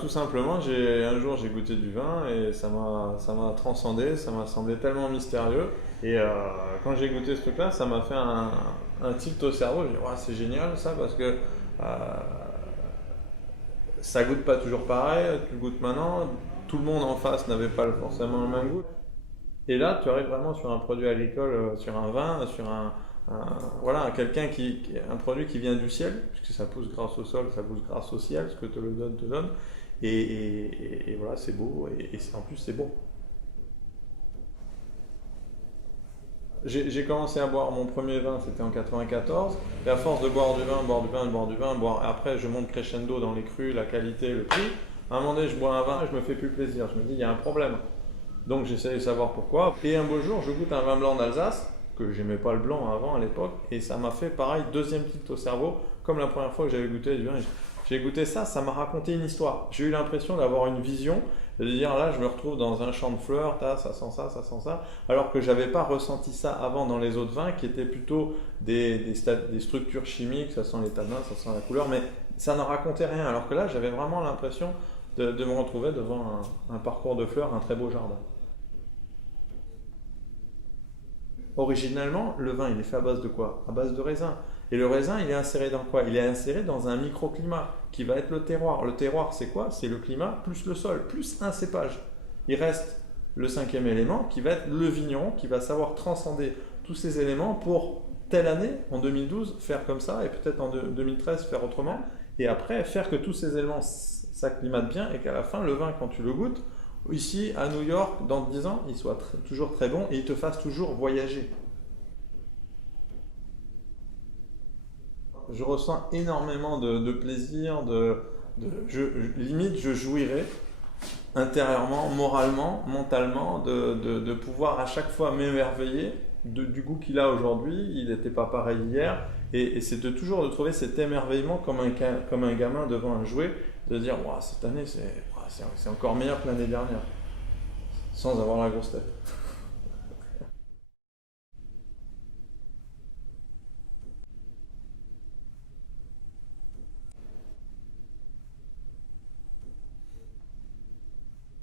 tout simplement, un jour j'ai goûté du vin et ça m'a transcendé, ça m'a semblé tellement mystérieux. Et quand j'ai goûté ce truc-là, ça m'a fait un tilt au cerveau. J'ai dit, ouais, c'est génial ça parce que ça goûte pas toujours pareil. Tu le goûtes maintenant, tout le monde en face n'avait pas forcément le même goût. Et là, tu arrives vraiment sur un produit agricole, sur un vin, voilà, un produit qui vient du ciel, puisque ça pousse grâce au sol, ça pousse grâce au ciel, ce que te le donne, te donne. Et voilà, c'est beau, en plus c'est bon. J'ai commencé à boire mon premier vin, c'était en 94, et à force de boire du vin, boire du vin, boire du vin, boire, après je monte crescendo dans les crus, la qualité, le prix. À un moment donné, je bois un vin, je me fais plus plaisir, je me dis, il y a un problème. Donc j'essaie de savoir pourquoi. Et un beau jour, je goûte un vin blanc d'Alsace, que j'aimais pas le blanc avant à l'époque, et ça m'a fait pareil, deuxième tilt au cerveau, comme la première fois que j'avais goûté du vin. J'ai goûté ça, ça m'a raconté une histoire. J'ai eu l'impression d'avoir une vision, de dire là, je me retrouve dans un champ de fleurs, ça sent ça, ça sent ça, alors que j'avais pas ressenti ça avant dans les autres vins, qui étaient plutôt des structures chimiques, ça sent les tanins, ça sent la couleur, mais ça ne racontait rien. Alors que là, j'avais vraiment l'impression de me retrouver devant un parcours de fleurs, un très beau jardin. Originalement, le vin, il est fait à base de quoi? À base de raisin. Et le raisin, il est inséré dans quoi? Il est inséré dans un microclimat qui va être le terroir. Le terroir, c'est quoi? C'est le climat plus le sol, plus un cépage. Il reste le cinquième élément qui va être le vigneron qui va savoir transcender tous ces éléments pour telle année, en 2012, faire comme ça et peut-être en 2013 faire autrement. Et après, faire que tous ces éléments s'acclimatent bien et qu'à la fin, le vin, quand tu le goûtes, ici à New York, dans 10 ans, il soit toujours très bon et il te fasse toujours voyager. Je ressens énormément de plaisir, limite je jouirais intérieurement, moralement, mentalement, de pouvoir à chaque fois m'émerveiller du goût qu'il a aujourd'hui. Il n'était pas pareil hier. Et c'est toujours de trouver cet émerveillement comme un gamin devant un jouet, de dire wow, cette année c'est encore meilleur que l'année dernière, sans avoir la grosse tête.